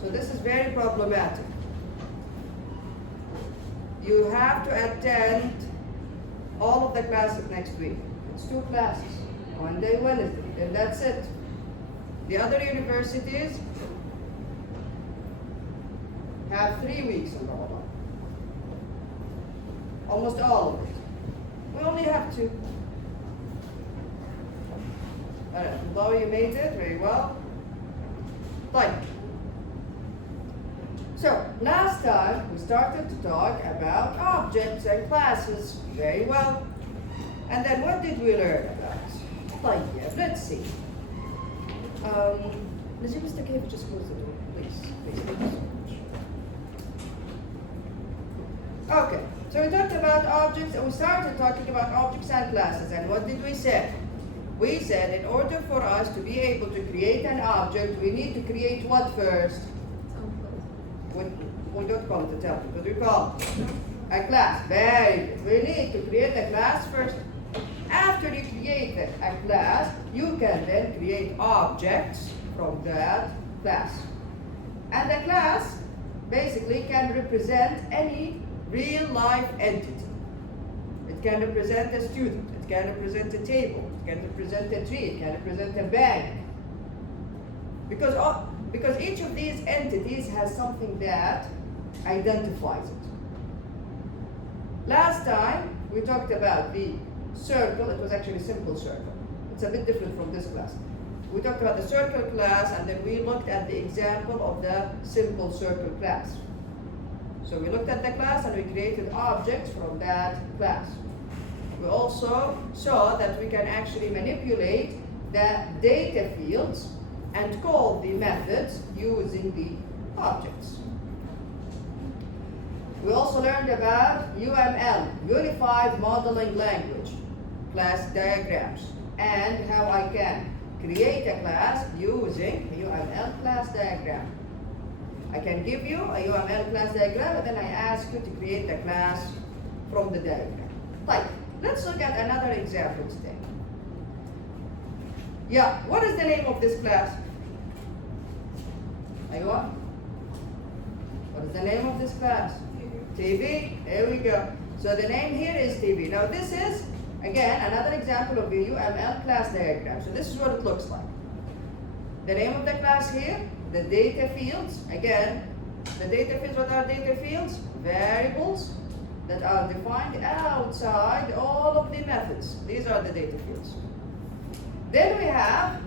So this is very problematic. You have to attend all of the classes next week. It's 2 classes, Monday, Wednesday, and that's it. The other universities have 3 weeks in Ramadan. Almost all of it. We only have 2. Although you made it very well. Fine. So, last time we started to talk about objects and classes. Very well. And then what did we learn about? طيب, let's see. Najib, Mr. Kayf, just close the door, please. Please, thank you so much. Okay, so we talked about objects, and we started talking about objects and classes. And what did we say? We said in order for us to be able to create an object, we need to create what first? We don't call it a template, but we call it a class. Very good. We need to create a class first. After you create a class, you can then create objects from that class. And the class basically can represent any real-life entity. It can represent a student. It can represent a table. It can represent a tree. It can represent a bank. Because each of these entities has something that identifies it. Last time we talked about the circle. It was actually a simple circle. It's a bit different from this class. We talked about the circle class, and then we looked at the example of the simple circle class. So we looked at the class and we created objects from that class. We also saw that we can actually manipulate the data fields and call the methods using the objects. We also learned about UML, Unified Modeling Language, class diagrams, and how I can create a class using a UML class diagram. I can give you a UML class diagram, and then I ask you to create a class from the diagram. Right. Let's look at another example today. Yeah, what is the name of this class? Aywa? What is the name of this class? TV. There we go. So the name here is TV. Now this is, again, another example of a UML class diagram. So this is what it looks like. The name of the class here, the data fields. Again, the data fields, what are data fields? Variables that are defined outside all of the methods. These are the data fields. Then we have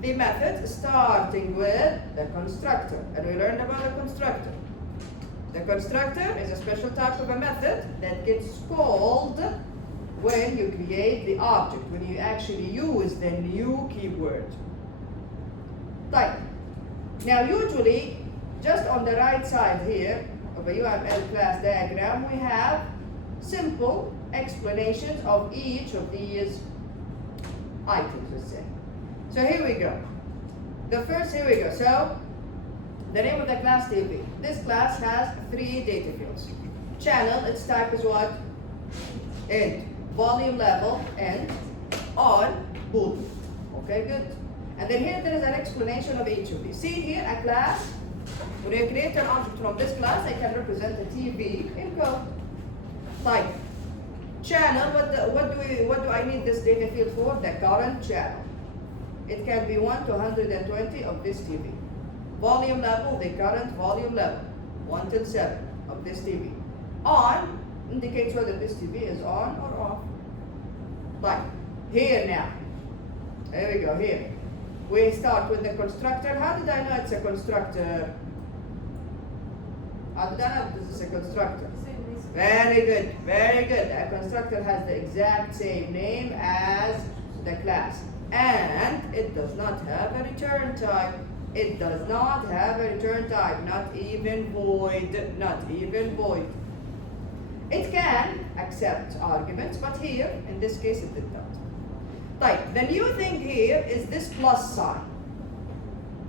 the method starting with the constructor. And we learned about the constructor. The constructor is a special type of a method that gets called when you create the object, when you actually use the new keyword. Type. Now usually, just on the right side here of a UML class diagram, we have simple explanations of each of these items, let's say. So here we go. Here we go. So the name of the class TV. This class has 3 data fields. Channel, its type is what? Int. Volume level, int. On, bool. Okay, good. And then here there is an explanation of each of these. See here, a class. When you create an object from this class, I can represent a TV in code. Type. Channel, what do I need this data field for? The current channel. It can be 1 to 120 of this TV. Volume level, the current volume level, 1 till 7 of this TV. On indicates whether this TV is on or off. Right, here now. There we go, here. We start with the constructor. How did I know it's a constructor? How did I know this is a constructor? Very good, very good. A constructor has the exact same name as the class. And it does not have a return type. It does not have a return type, not even void, not even void. It can accept arguments, but here, in this case, it did not. Right, the new thing here is this plus sign.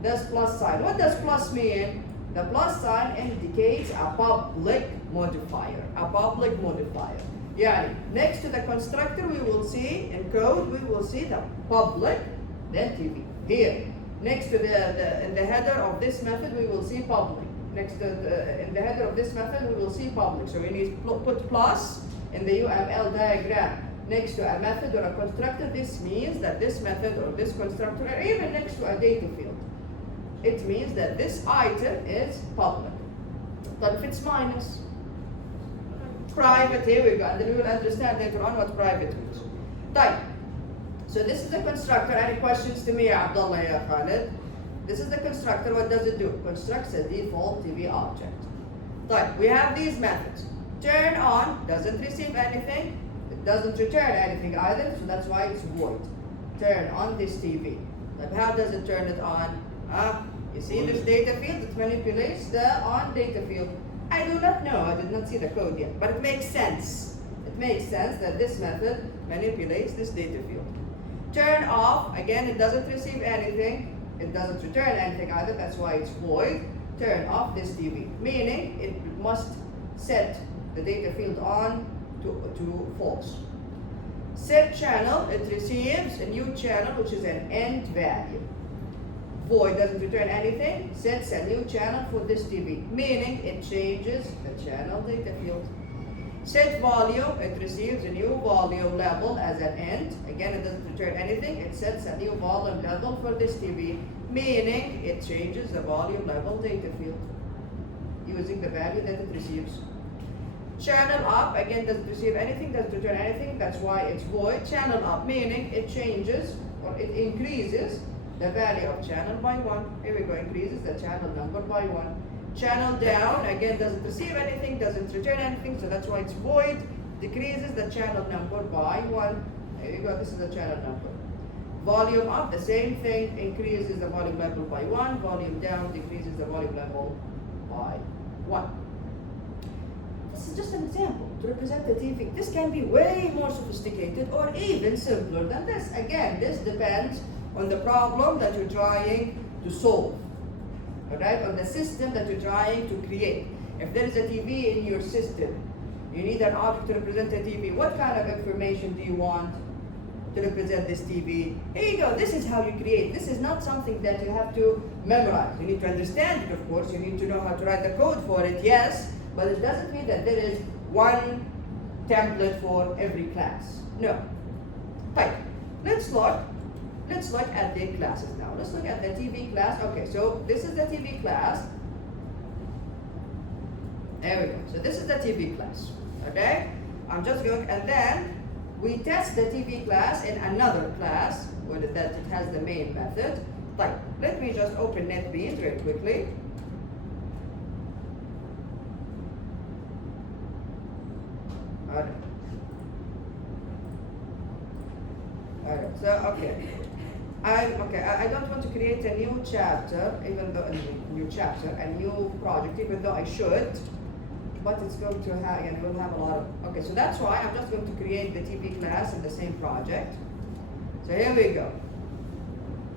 This plus sign. What does plus mean? The plus sign indicates a public modifier. A public modifier. Yeah, next to the constructor, we will see, in code, we will see the public, then TV. Here. Next to in the header of this method, we will see public. Next to in the header of this method, we will see public. So we need to put plus in the UML diagram next to a method or a constructor. This means that this method or this constructor, or even next to a data field, it means that this item is public. But if it's minus, private, here we go, and then we will understand later on what private means. Right. So this is the constructor. Any questions to me, Abdullah, ya Khalid? This is the constructor. What does it do? Constructs a default TV object. Right. We have these methods. Turn on doesn't receive anything. It doesn't return anything either. So that's why it's void. Turn on this TV. But how does it turn it on? You see this data field? It manipulates the on data field. I do not know. I did not see the code yet, but it makes sense. It makes sense that this method manipulates this data field. Turn off, again, it doesn't receive anything. It doesn't return anything either. That's why it's void. Turn off this TV, meaning it must set the data field on to false. Set channel, it receives a new channel, which is an end value. Void doesn't return anything, sets a new channel for this TV, meaning it changes the channel data field. Set volume, it receives a new volume level as an end. Again, it doesn't return anything, it sets a new volume level for this TV, meaning it changes the volume level data field using the value that it receives. Channel up, again, doesn't receive anything, doesn't return anything, that's why it's void. Channel up, meaning it changes or it increases the value of channel by 1. Here we go, increases the channel number by 1. Channel down, again, doesn't receive anything, doesn't return anything, so that's why it's void. Decreases the channel number by 1. There you go, this is the channel number. Volume up, the same thing, increases the volume level by 1. Volume down, decreases the volume level by 1. This is just an example to represent the TV. This can be way more sophisticated or even simpler than this. Again, this depends on the problem that you're trying to solve, all right, on the system that you're trying to create. If there is a TV in your system, you need an object to represent a TV. What kind of information do you want to represent this TV? Here you go, this is how you create. This is not something that you have to memorize. You need to understand it, of course. You need to know how to write the code for it, yes, but it doesn't mean that there is one template for every class. No. Right, let's look at the classes now. Let's look at the TV class. Okay, so this is the TV class. There we go. So this is the TV class. Okay? I'm just going, and then we test the TV class in another class where that it has the main method. Like, let me just open NetBeans very quickly. Alright. Alright, so okay. I don't want to create a new chapter, even though a new project, even though I should, but it's going to have, and we'll have a lot of, okay, so that's why I'm just going to create the TV class in the same project. So here we go.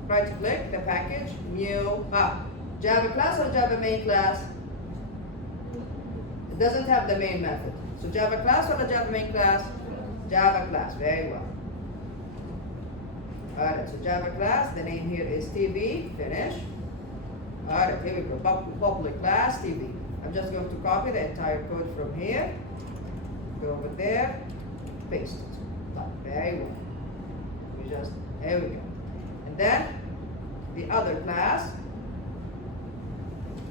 Right click, the package, new, Java class or Java main class? It doesn't have the main method. So Java class or the Java main class? Java class, very well. Alright, so Java class, the name here is TV, finish. Alright, here we go, public class, TV. I'm just going to copy the entire code from here, go over there, paste it. Very well. There we go. And then, the other class,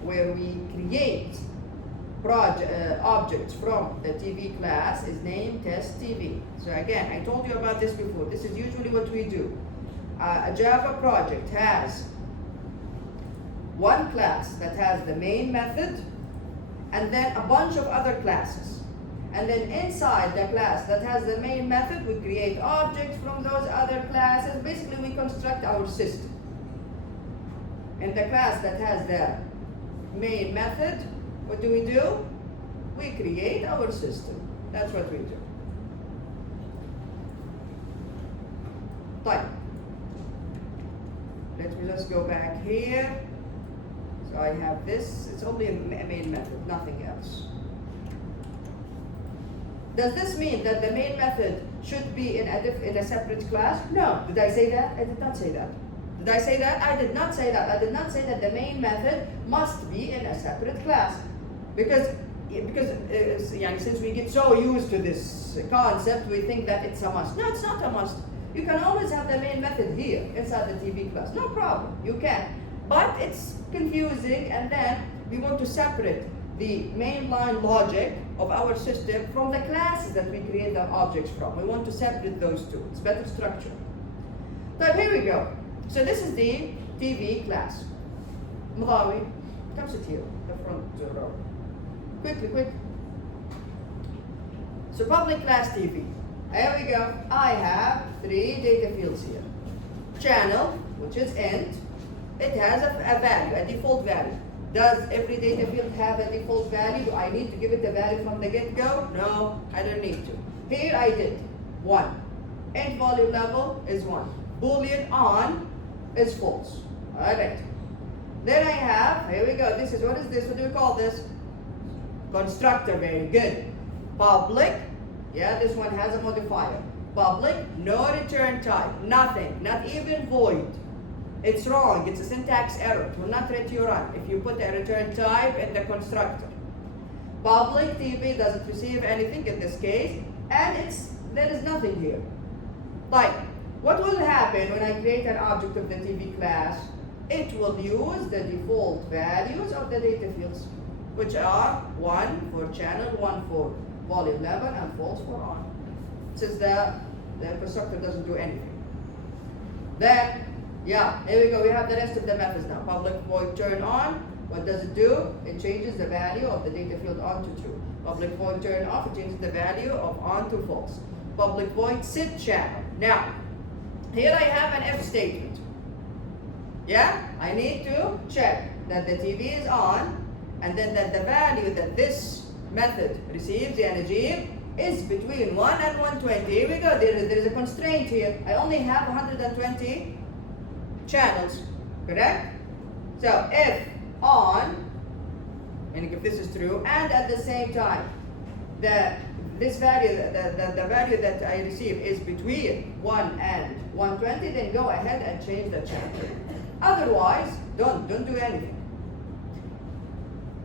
where we create objects from the TV class is named test TV. So again, I told you about this before. This is usually what we do. A Java project has one class that has the main method and then a bunch of other classes. And then inside the class that has the main method, we create objects from those other classes. Basically, we construct our system. In the class that has the main method, what do? We create our system. That's what we do. Fine. Let me just go back here. So I have this. It's only a main method, nothing else. Does this mean that the main method should be in a separate class? No. Did I say that? I did not say that. Did I say that? I did not say that. I did not say that the main method must be in a separate class. Because since we get so used to this concept, we think that it's a must. No, it's not a must. You can always have the main method here inside the TV class. No problem. You can. But it's confusing, and then we want to separate the mainline logic of our system from the classes that we create the objects from. We want to separate those two. It's better structure. So here we go. So this is the TV class. Madawi, come sit here, the front row. Quickly, quick. So public class TV. Here we go. I have 3 data fields here. Channel, which is int. It has a value, a default value. Does every data field have a default value? Do I need to give it a value from the get-go? No, I don't need to. Here I did 1. Int volume level is 1. Boolean on is false. Alright. Then I have, here we go. This is, what is this? What do we call this? Constructor, very good. Public, yeah, this one has a modifier. Public, no return type, nothing, not even void. It's wrong, it's a syntax error. It will not let you run if you put a return type in the constructor. Public TV doesn't receive anything in this case, and there is nothing here. Like, what will happen when I create an object of the TV class? It will use the default values of the data fields, which are 1 for channel, 1 for volume level, and false for on. Since the constructor doesn't do anything. Then, yeah, here we go. We have the rest of the methods now. Public void turn on. What does it do? It changes the value of the data field on to true. Public void turn off. It changes the value of on to false. Public void sit channel. Now, here I have an if statement. Yeah, I need to check that the TV is on, and then that the value that this method receives, the energy, is between 1 and 120. Here we go. There is a constraint here. I only have 120 channels, correct? So if on, and if this is true, and at the same time, this value, the value that I receive is between 1 and 120, then go ahead and change the channel. Otherwise, don't do anything.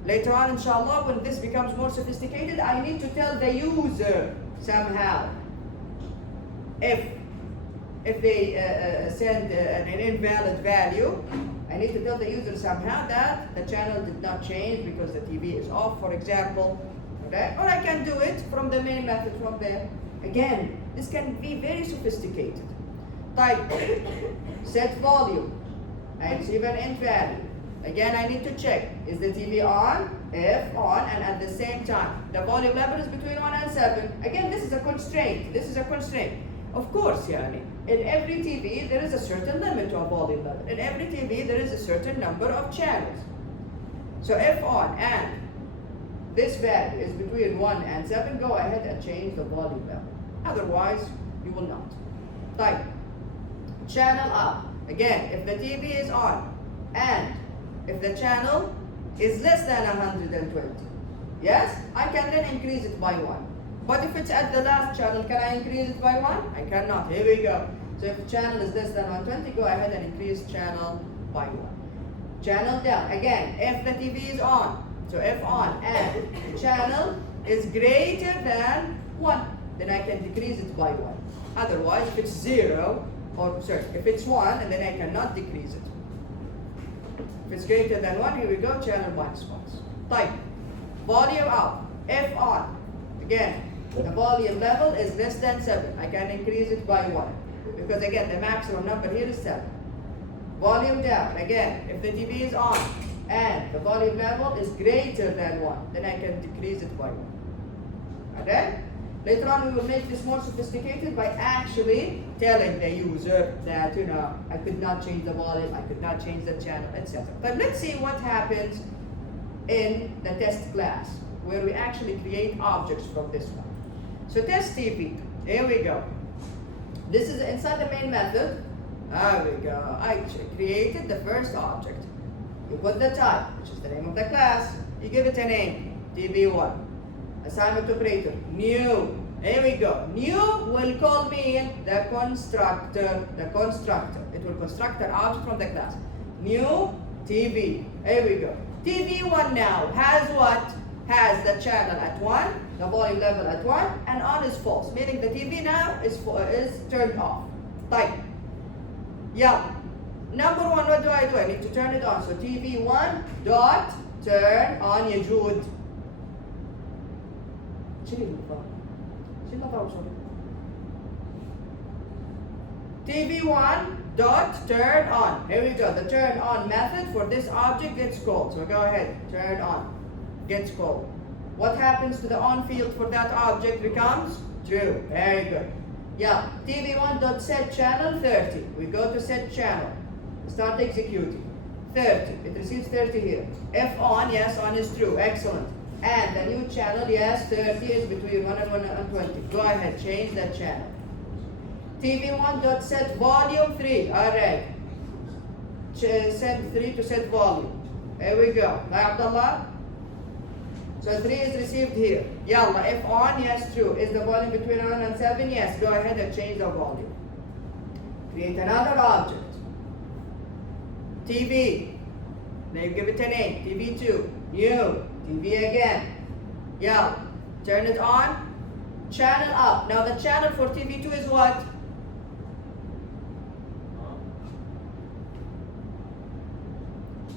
Later on, inshallah, when this becomes more sophisticated, I need to tell the user somehow. If they send an invalid value, I need to tell the user somehow that the channel did not change because the TV is off, for example. Okay? Or I can do it from the main method from there. Again, this can be very sophisticated. Type set volume. I receive an int value. Again, I need to check, is the TV on? If on, and at the same time, the volume level is between 1 and 7. Again, this is a constraint. This is a constraint. Of course, yani, in every TV, there is a certain limit to a volume level. In every TV, there is a certain number of channels. So if on and this value is between 1 and 7, go ahead and change the volume level. Otherwise, you will not. Type channel up. Again, if the TV is on and if the channel is less than 120, yes, I can then increase it by 1. But if it's at the last channel, can I increase it by 1? I cannot. Here we go. So if the channel is less than 120, go ahead and increase channel by 1. Channel down. Again, if the TV is on, so if on and the channel is greater than 1, then I can decrease it by 1. Otherwise, if it's 0, or sorry, if it's 1, and then I cannot decrease it. If it's greater than 1, here we go, channel minus 1. Type volume up, if on. Again, the volume level is less than 7. I can increase it by 1. Because again, the maximum number here is 7. Volume down. Again, if the TV is on and the volume level is greater than 1, then I can decrease it by 1. Okay? Later on, we will make this more sophisticated by actually telling the user that, I could not change the volume, I could not change the channel, etc. But let's see what happens in the test class, where we actually create objects from this one. So test TV, here we go. This is inside the main method. There we go. I created the first object. You put the type, which is the name of the class. You give it a name, TV1. Assignment operator, new. Here we go. New will call me in the constructor. The constructor. It will construct an object from the class. New TV. Here we go. TV1 now has what? Has the channel at 1, the volume level at 1, and on is false. Meaning the TV now is turned off. Type. Yeah. Number 1, what do? I need to turn it on. So TV1 dot turn on يا جود. TV1 dot turn on. Here we go. The turn on method for this object gets called. So go ahead. Turn on gets called. What happens to the on field for that object becomes true. Very good. Yeah. TV1 dot set channel 30. We go to set channel. Start executing. 30. It receives 30 here. F on, yes, on is true. Excellent. And the new channel, yes, 30 is between 1 and 120. Go ahead, change that channel. TV1 dot set volume 3. Alright. Set 3 to set volume. Here we go. Now, Abdullah. So 3 is received here. Yalla, F on, yes, true. Is the volume between 1 and 7? Yes. Go ahead and change the volume. Create another object. TV. Now you give it a name. TV2. New. TV again. Yeah. Turn it on. Channel up. Now the channel for TV2 is what?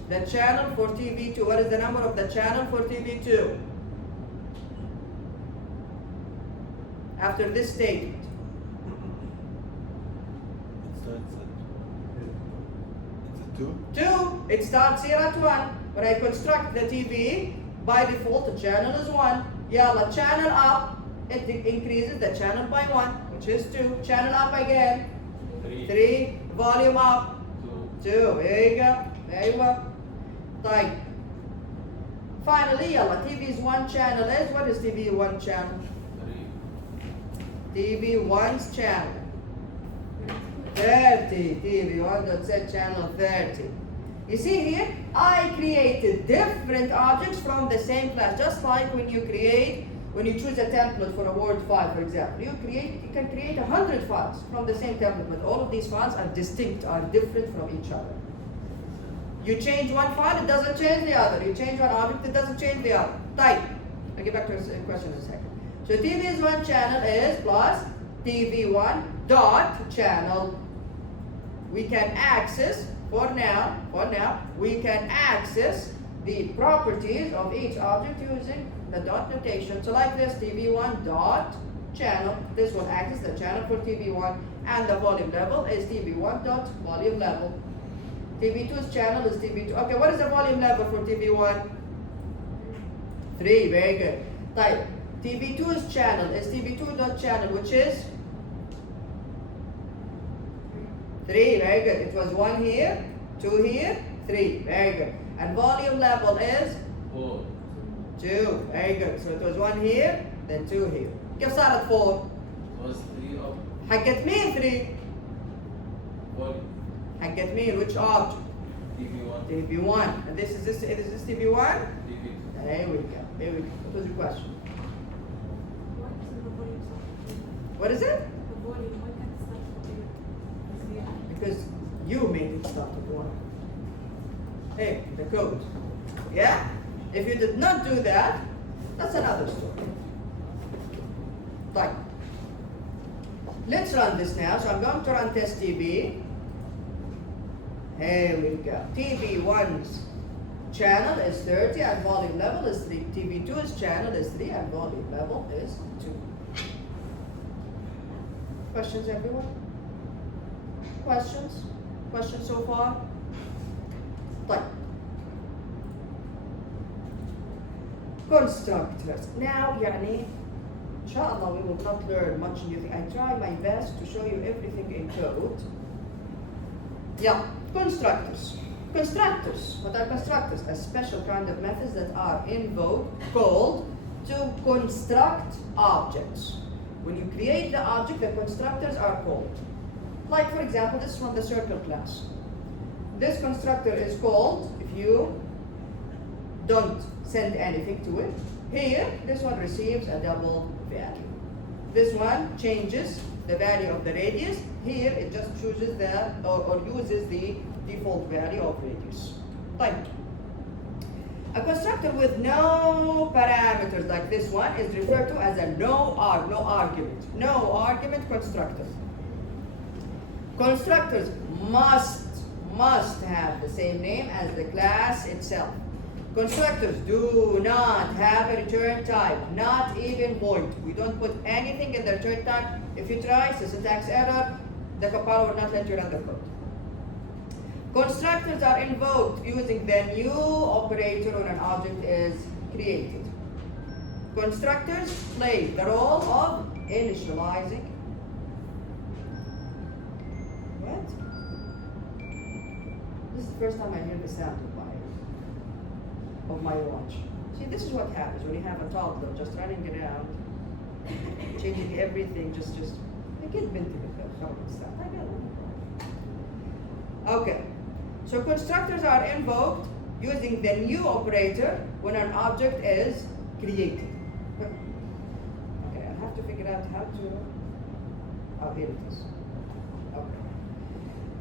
The channel for TV2. What is the number of the channel for TV2? After this statement. It's 2. It starts here at 1. When I construct the TV, by default the channel is 1. Yalla, channel up, it increases the channel by 1, which is 2. Channel up again, 3. Volume up, 2. There you go. There you go. Type. Finally, yalla, TV's 1 channel is, what is TV 1 channel? TV 1's channel. 30. TV 1 dot set channel 30. You see here, I created different objects from the same class, just like when you choose a template for a Word file, for example. You can create 100 files from the same template, but all of these files are distinct, are different from each other. You change one file, it doesn't change the other. You change one object, it doesn't change the other. Type. I'll get back to the question in a second. So TV's 1 channel is plus TV1 dot channel. We can access, for now, we can access the properties of each object using the dot notation. So like this, TV1 dot channel, this will access the channel for TV1, and the volume level is TV1 dot volume level. TV2's channel is TV2. Okay, what is the volume level for TV1? 3, very good. Type. TV2's channel is TV2 dot channel, which is 3, very good. It was 1 here, 2 here, 3, very good. And volume level is 4. 2, very good. So it was 1 here, then 2 here. كيف صارت 4؟ Was 3 up. حقت مين 3؟ Volume. حقت مين؟ Which object? TV1. TV1. And is this TV1? TV2. There we go. There we go. What was your question? Why isn't the volume start? What is it? The volume, why can't it start with zero? Because you made it start with 1. Hey, the code. Yeah? If you did not do that, that's another story. Fine. Let's run this now. So I'm going to run test TV. Here we go. TV1's channel is 30 and volume level is 3. TV2's channel is 3 and volume level is 2. Questions, everyone? Questions? Questions so far? Fine. Constructors. Now, يعني, inshallah, we will not learn much new thing. I try my best to show you everything in code. Yeah, constructors. Constructors. What are constructors? A special kind of methods that are invoked, called to construct objects. When you create the object, the constructors are called. Like, for example, this from the circle class. This constructor is called if you don't send anything to it. Here, this one receives a double value. This one changes the value of the radius. Here it just chooses the or uses the default value of radius. طيب. A constructor with no parameters like this one is referred to as a no argument constructor. Constructors must have the same name as the class itself. Constructors do not have a return type, not even void. We don't put anything in the return type. If you try, it's a syntax error. The compiler will not let you run the code. Constructors are invoked using the new operator when an object is created. Constructors play the role of initializing. What? This is the first time I hear the sound of my watch. See, this is what happens when you have a toddler just running around, changing everything, just أكيد بنتي بتخرب الساعة. I know. Okay. So constructors are invoked using the new operator when an object is created. Okay, I have to figure out how to. Oh, here it is. Okay.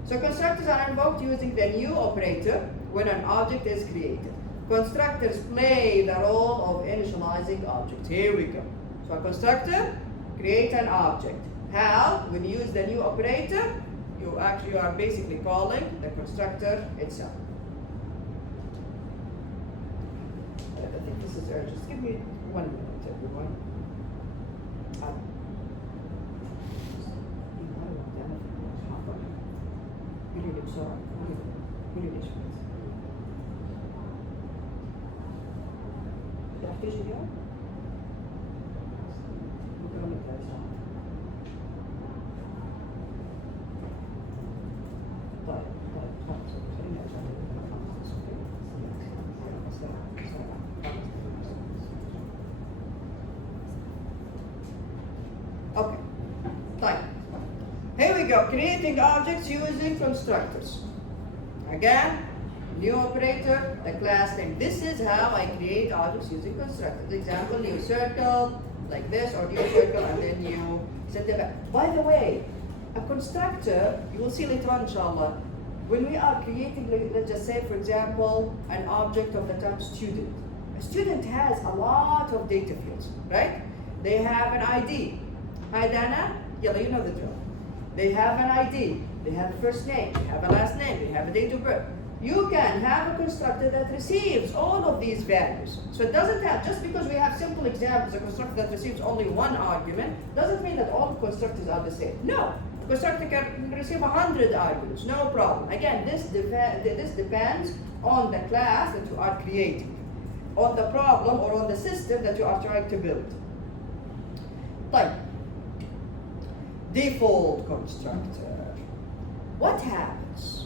So constructors are invoked using the new operator when an object is created. Constructors play the role of initializing objects. Here we go. So a constructor creates an object. How? When you use the new operator, you actually are basically calling the constructor itself. I think this is urgent. Just give me 1 minute, everyone. تحتاج اليوم؟ بكرة نبدأ إن شاء الله. طيب خلاص خليني Okay. طيب. Here we go. Creating objects using constructors. Again, new operator, the class name. This is how I create objects using constructors. Example, new circle, like this, or new circle, and then you set them back. By the way, a constructor, you will see later on, inshallah, when we are creating, let's just say, for example, an object of the type student. A student has a lot of data fields, right? They have an ID. Hi, Dana. Yeah, you know the drill. They have an ID. They have a first name. They have a last name. They have a date of birth. You can have a constructor that receives all of these values. So it doesn't have, just because we have simple examples, a constructor that receives only one argument, doesn't mean that all constructors are the same. No, a constructor can receive 100 arguments, no problem. Again, this depends on the class that you are creating, on the problem or on the system that you are trying to build. Type. Default constructor. What happens?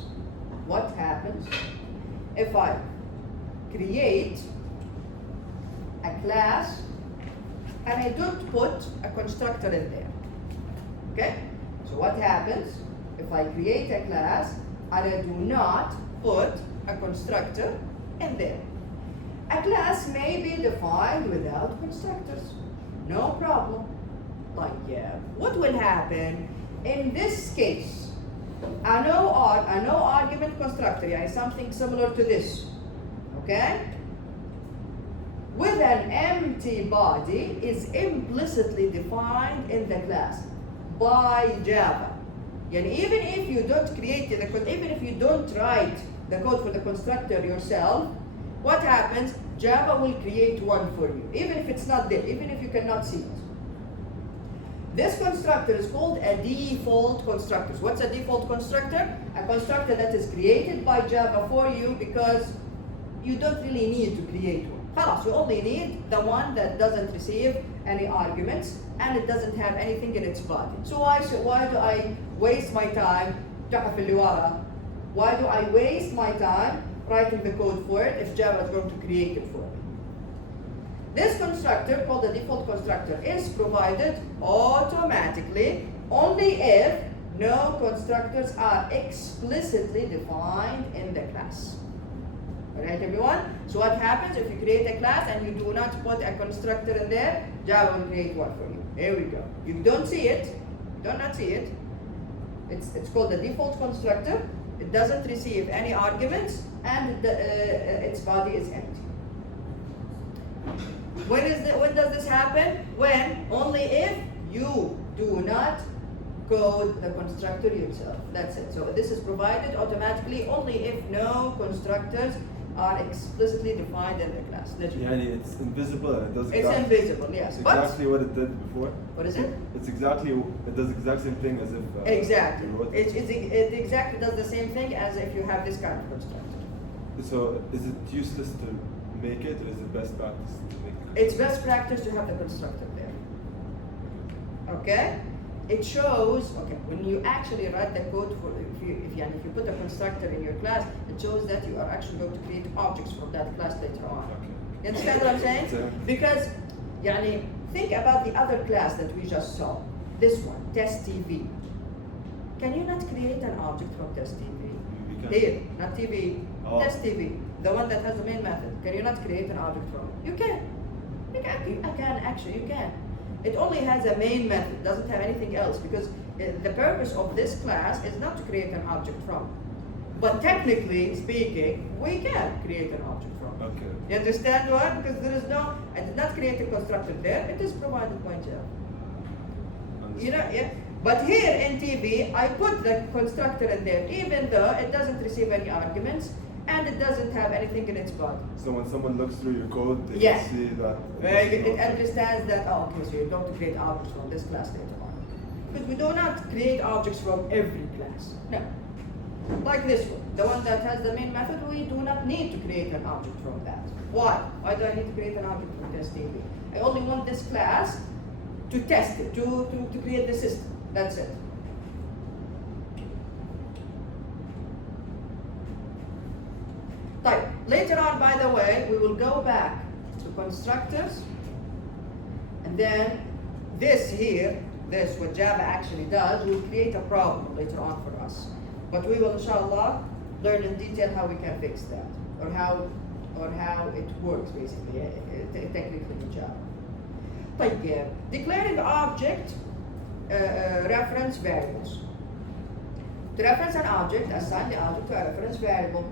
What happens if I create a class and I don't put a constructor in there? Okay? So what happens if I create a class and I do not put a constructor in there? A class may be defined without constructors. No problem. Like, what will happen in this case? A no argument constructor, something similar to this, okay? With an empty body is implicitly defined in the class by Java. And even if you don't create even if you don't write the code for the constructor yourself, what happens? Java will create one for you, even if it's not there, even if you cannot see it. This constructor is called a default constructor. What's a default constructor? A constructor that is created by Java for you because you don't really need to create one. خلاص, you only need the one that doesn't receive any arguments and it doesn't have anything in its body. So why do I waste my time? Why do I waste my time writing the code for it if Java is going to create it for me? This constructor, called the default constructor, is provided automatically only if no constructors are explicitly defined in the class. Alright, everyone? So what happens if you create a class and you do not put a constructor in there? Java will create one for you. Here we go. You don't see it. You do not see it. It's called the default constructor. It doesn't receive any arguments, and its body is empty. When does this happen? When only if you do not code the constructor yourself. That's it. So this is provided automatically only if no constructors are explicitly defined in the class. Yani it's invisible and it does It's invisible, yes. It's But exactly what it did before. what is it? It does exact same thing as if Exactly. you wrote It exactly does the same thing as if you have this kind of constructor. So is it useless to make it, or is it best practice to make it? It's best practice to have the constructor there. Okay? It shows, okay, when you actually write the code for, if you put a constructor in your class, it shows that you are actually going to create objects from that class later on. Okay. You understand what I'm saying? Yeah. Because, think about the other class that we just saw. This one, test TV. Can you not create an object from test TV? We can. Here, not TV, Oh. test TV, the one that has the main method. Can you not create an object from it? You can. You can. It only has a main method, doesn't have anything else, because the purpose of this class is not to create an object from. But technically speaking, we can create an object from. Okay. You understand why? Because I did not create a constructor there, it is provided by Java. Understood. Yeah. But here in TV, I put the constructor in there, even though it doesn't receive any arguments and it doesn't have anything in its body. So when someone looks through your code, they Yes. can see that. Very good. It understands that, okay, so you're going to create objects from this class later on. Because we do not create objects from every class. No. Like this one, the one that has the main method, we do not need to create an object from that. Why? Why do I need to create an object from test TV? I only want this class to test it, to create the system. That's it. Right. Later on, by the way, we will go back to constructors, and then this here, this what Java actually does, will create a problem later on for us. But we will, inshallah, learn in detail how we can fix that, or how it works basically, technically in Java. طيب, declaring object reference variables. To reference an object, assign the object to a reference variable.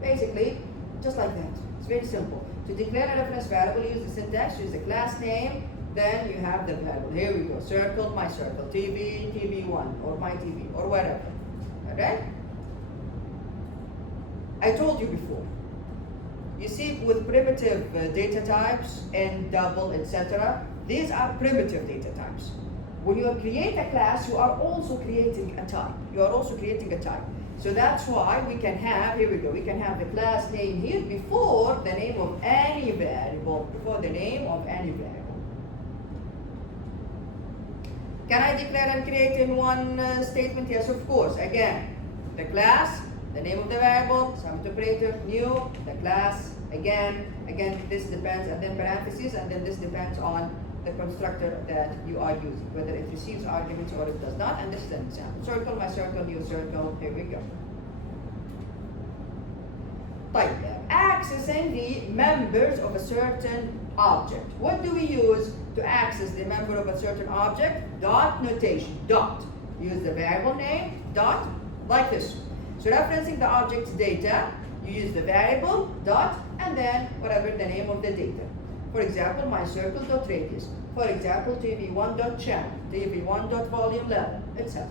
Basically, just like that. It's very simple. To declare a reference variable, use the syntax, use the class name, then you have the variable. Here we go. Circle, my circle, TV, TV1, or my TV, or whatever. Alright? I told you before. You see, with primitive data types, and double, etc., these are primitive data types. When you create a class, you are also creating a type. You are also creating a type. So that's why we can have, here we go, we can have the class name here before the name of any variable, before the name of any variable. Can I declare and create in one statement? Yes, of course. Again, the class, the name of the variable, sum operator, new, the class, again, this depends, and then parentheses, and then this depends on the constructor that you are using, whether it receives arguments or it does not, and this is an example. Circle, my circle, new circle, here we go. طيب, accessing the members of a certain object. What do we use to access the member of a certain object? Dot notation, dot. Use the variable name, dot, like this. So referencing the object's data, you use the variable, dot, and then whatever the name of the data. For example, my circle.radius. For example, TV1.channel, TV1.volume level, etc.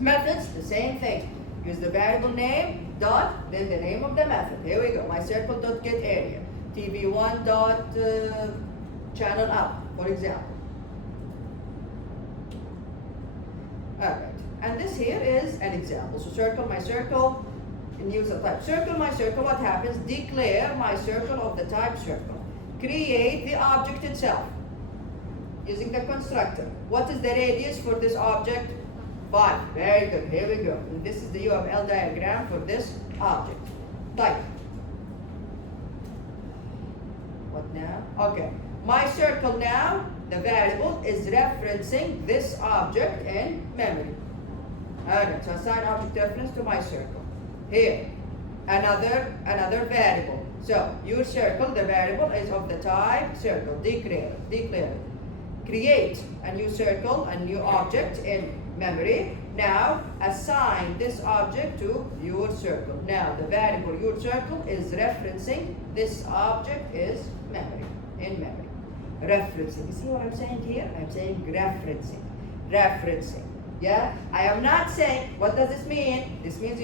Methods, the same thing. Use the variable name, dot, then the name of the method. Here we go, my circle.getArea, TV1.channel up, for example. Alright, and this here is an example. So circle, my circle, and use a type. Circle, my circle, what happens? Declare my circle of the type circle. Create the object itself using the constructor. What is the radius for this object? 5. Very good. Here we go. And this is the U of L diagram for this object. Type. What now? Okay. My circle now, the variable is referencing this object in memory. Alright, so assign object reference to my circle. Here. another variable. So your circle, the variable is of the type circle. Declare it. Create a new circle, a new object in memory. Now assign this object to your circle. Now the variable your circle is referencing this object is memory, in memory. Referencing. You see what I'm saying here? I'm saying referencing. Referencing. Yeah? I am not saying, what does this mean? This means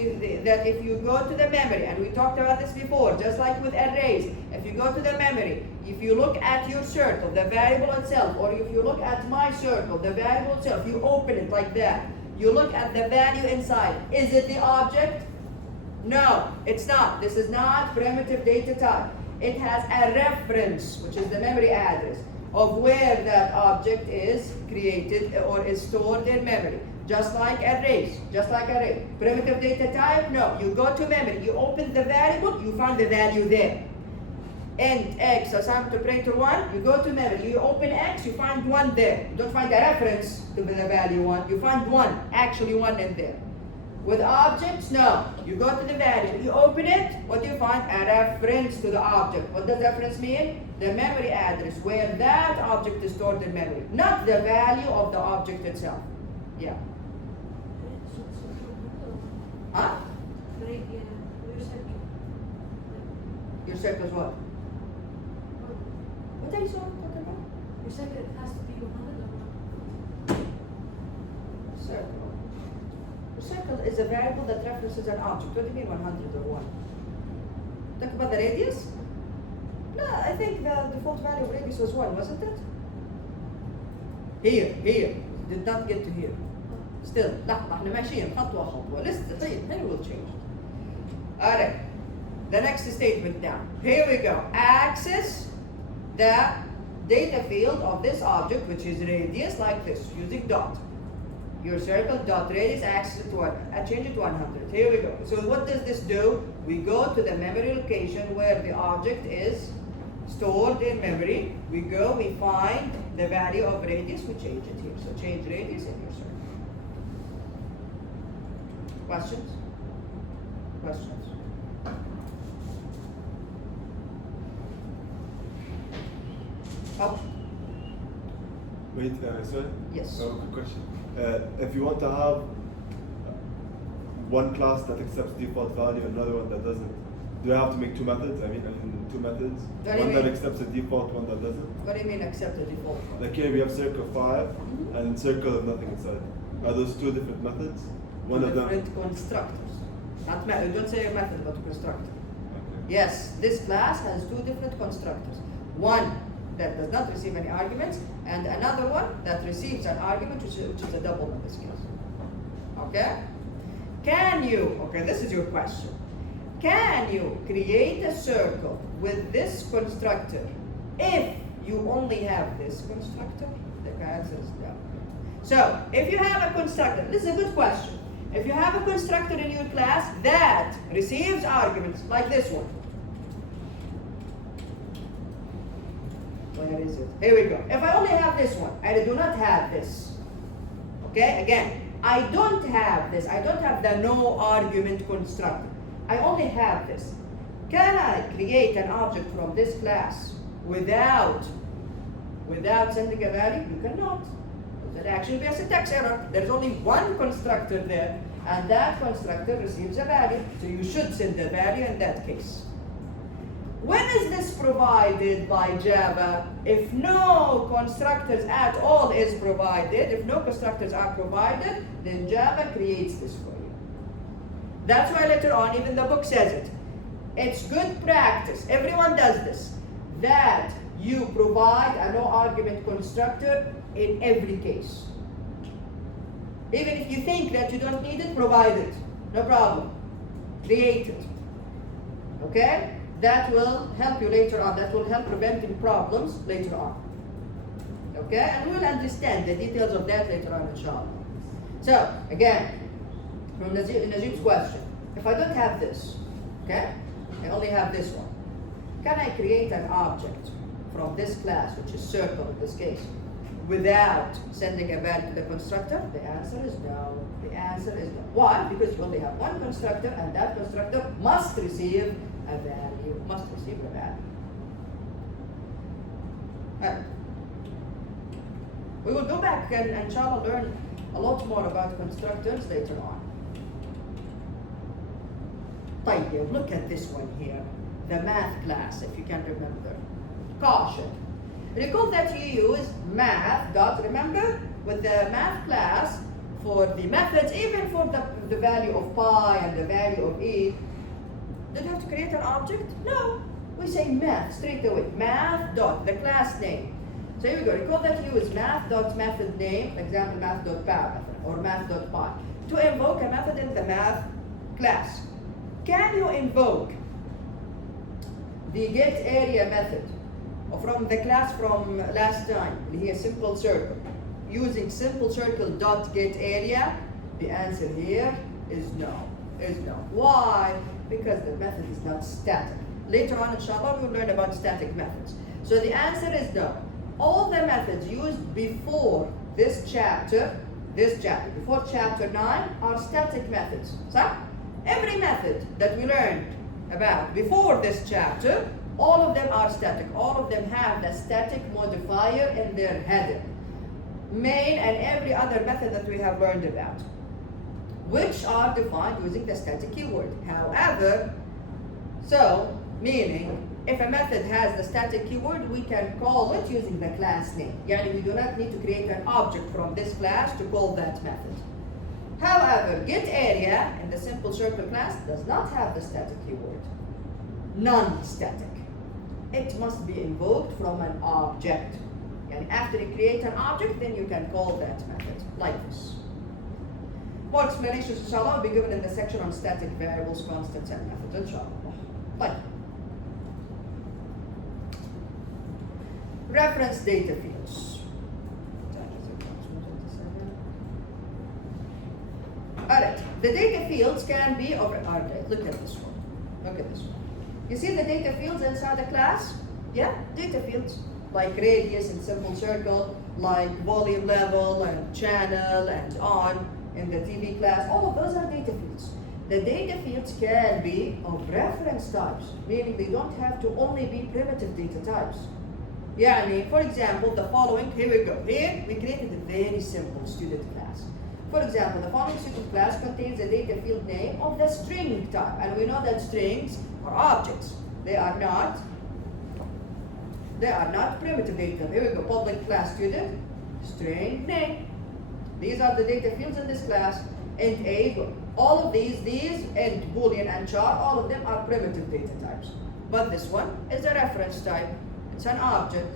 that if you go to the memory, and we talked about this before, just like with arrays, if you go to the memory, if you look at your circle, the variable itself, or if you look at my circle, the variable itself, you open it like that. You look at the value inside. Is it the object? No, it's not. This is not primitive data type. It has a reference, which is the memory address of where that object is created or is stored in memory. Just like arrays, Primitive data type, no. You go to memory, you open the variable, you find the value there. Int x assigned to operator 1, you go to memory, you open x, you find 1 there. You don't find a reference to the value 1, you find 1, actually 1 in there. With objects, no. You go to the value, you open it, what do you find? A reference to the object. What does reference mean? The memory address where that object is stored in memory, not the value of the object itself. Yeah. Huh? Your circle is what? What are you talking about? You said it has to be 100 or not? Circle. A circle is a variable that references an object. What do you mean 100 or 1? Talk about the radius? No, I think the default value of radius was 1, wasn't it? Here. Did not get to here. Still, لحظة احنا ماشيين خطوة خطوة. لسه طيب, here will change. Alright. The next statement now. Here we go. Access the data field of this object, which is radius, like this, using dot. Your circle dot radius access to one. I change it to 100. Here we go. So what does this do? We go to the memory location where the object is stored in memory. We go, we find the value of radius, we change it here. So change radius in your circle. Questions? Questions? Oh, Wait, sorry? yes. Oh, good question. If you want to have one class that accepts default value, another one that doesn't, do I have to make two methods? I mean, two methods. What do you One that mean? accepts a default, one that doesn't. What do you mean accept the default one? Like here we have circle 5 Mhm. and circle of nothing inside. Are those two different methods? One of them. Different constructors. Not don't say a method, but a constructor. Okay. Yes, this class has two different constructors. One that does not receive any arguments, and another one that receives an argument, which is a double in this case. Okay? Can you, okay, this is your question. Can you create a circle with this constructor if you only have this constructor? The answer is no. So, if you have a constructor, this is a good question. If you have a constructor in your class that receives arguments like this one, where is it? Here we go. If I only have this one, I do not have this. Okay, again, I don't have this. I don't have the no argument constructor. I only have this. Can I create an object from this class without sending a value? You cannot. That actually be a syntax error. There's only one constructor there, and that constructor receives a value. So you should send the value in that case. When is this provided by Java? If no constructors at all is provided, if no constructors are provided, then Java creates this for you. That's why later on, even the book says it. It's good practice, everyone does this, that you provide a no argument constructor in every case. Even if you think that you don't need it, provide it. No problem. Create it. Okay? That will help you later on. That will help preventing problems later on. Okay? And we will understand the details of that later on, inshallah. So, again, from Najib's question, if I don't have this, okay? I only have this one. Can I create an object from this class, which is circle in this case, without sending a value to the constructor? The answer is no. The The answer is no. Why? Because you only have one constructor, and that constructor must receive a value. Must receive a value. Alright. We will go back and inshallah learn a lot more about constructors later on. طيب, look at this one here. The math class, if you can remember. Caution. Recall that you use math dot, remember? With the math class, for the methods, even for the value of pi and the value of e, did you have to create an object? No. We say math straight away. Math dot, the class name. So here we go. Recall that you use math dot method name, example math dot power method, or math dot pi, to invoke a method in the math class. Can you invoke the get area method from the class from last time, here simple circle, using simple circle dot get area? The answer here is no. Why? Because the method is not static. Later on, inshallah, we'll learn about static methods. So the answer is no. All the methods used before this chapter, before chapter 9, are static methods. So, every method that we learned about before this chapter, all of them are static. All of them have the static modifier in their header. Main and every other method that we have learned about, which are defined using the static keyword. However, so, meaning, if a method has the static keyword, we can call it using the class name. Yani we do not need to create an object from this class to call that method. However, get area in the simple circle class does not have the static keyword. Non-static. It must be invoked from an object. And after you create an object, then you can call that method like this. More explanations, inshallah, will be given in the section on static variables, constants, and methods, inshallah. Like. Reference data fields. Alright, the data fields can be of, alright, look at this one. You see the data fields inside the class? Yeah, data fields. Like radius and simple circle, like volume level and channel and on in the TV class. All of those are data fields. The data fields can be of reference types, meaning they don't have to only be primitive data types. Yani, for example, the following, here we go. Here, we created a very simple student class. For example, the following student class contains a data field name of the string type. And we know that strings are objects. They are not primitive data. Here we go, public class student, string name. These are the data fields in this class. And all of these, and Boolean and char, all of them are primitive data types. But this one is a reference type. It's an object.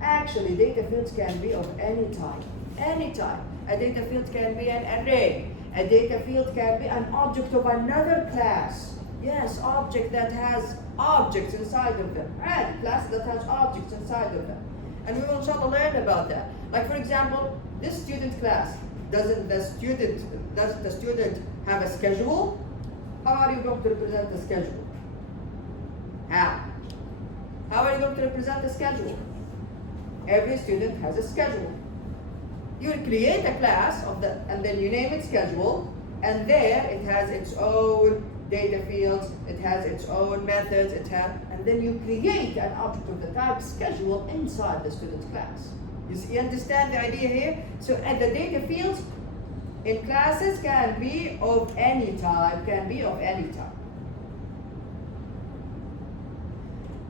Actually, data fields can be of any type. Any type. A data field can be an array. A data field can be an object of another class. Yes, object that has objects inside of them. And class that has objects inside of them. And we will inshallah learn about that. Like for example, this student class, does the student have a schedule? How are you going to represent the schedule? How are you going to represent the schedule? Every student has a schedule. You will create a class and then you name it schedule, and there it has its own data fields, it has its own methods, and then you create an object of the type schedule inside the student's class. You understand the idea here? So the data fields in classes can be of any type,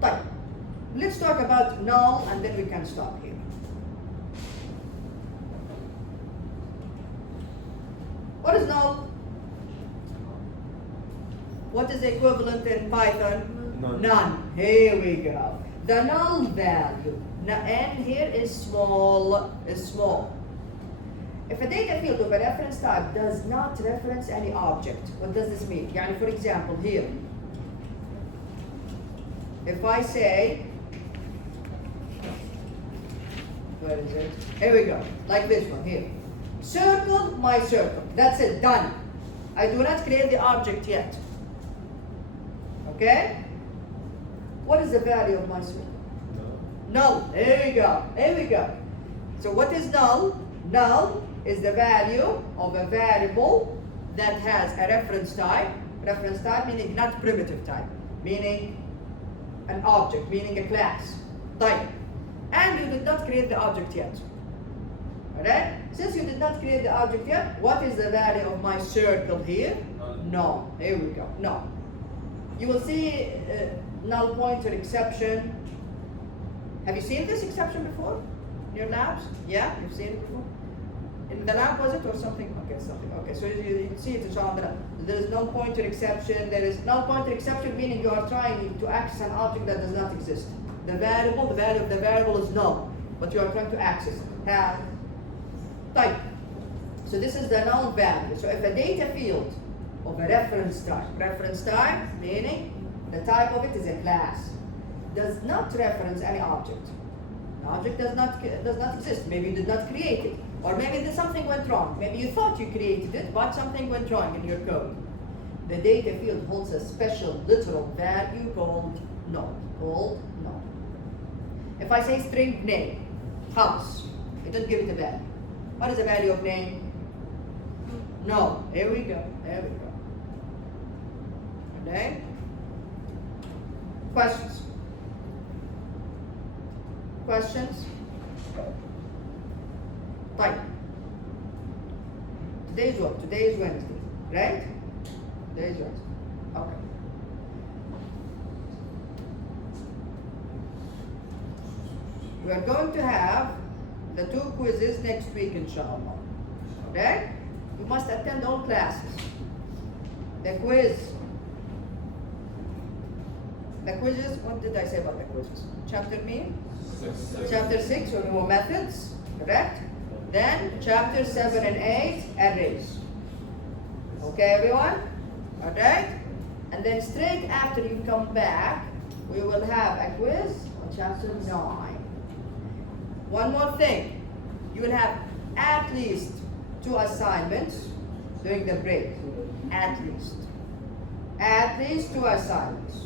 Right. Let's talk about null and then we can stop here. What is null? What is the equivalent in Python? None. Here we go. The null value. N here is small. If a data field of a reference type does not reference any object, what does this mean? Yani, for example, here, if I say, where is it? Here we go, like this one here. Circle my circle. That's it, done. I do not create the object yet. Okay? What is the value of my circle? Null. Here we go. So what is null? Null is the value of a variable that has a reference type. Reference type meaning not primitive type, meaning an object, meaning a class. Type. And you did not create the object yet. Alright? Since you did not create the object yet, what is the value of my circle here? No. Here we go. No. You will see null pointer exception. Have you seen this exception before in your labs? Yeah, you've seen it before. In the lab was it or something? Okay, something. Okay, so you see it is on the lab. There is null pointer exception. There is null pointer exception meaning you are trying to access an object that does not exist. The value of the variable is null, but you are trying to access it. Have type. So this is the null value. So if a data field of a reference type meaning the type of it is a class, does not reference any object. The object does not exist. Maybe you did not create it, or maybe something went wrong. Maybe you thought you created it, but something went wrong in your code. The data field holds a special literal value called null. If I say string name, house, it doesn't give it a value. What is the value of name? No. Here we go. Okay? Questions? Type. Today is what? Today is Wednesday, right? Today is Wednesday. Okay. We are going to have the 2 quizzes next week, inshallah. Okay? You must attend all classes. The quizzes, what did I say about the quizzes? Chapter mean? Chapter 6, or more methods, correct? Then chapter 7 and 8, arrays. Okay, everyone? Alright? And then straight after you come back, we will have a quiz on chapter 9. One more thing, you will have at least 2 assignments during the break. At least 2 assignments.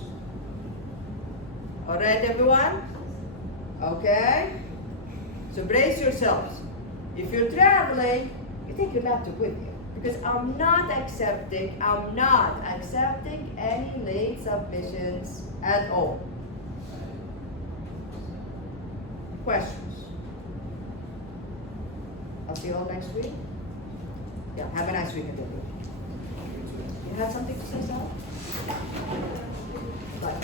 Alright, everyone? Okay? So brace yourselves. If you're traveling, you take your laptop with you. Because I'm not accepting any late submissions at all. Questions? I'll see you all next week. Yeah, have a nice weekend, everyone. You have something to say, Sarah? Bye.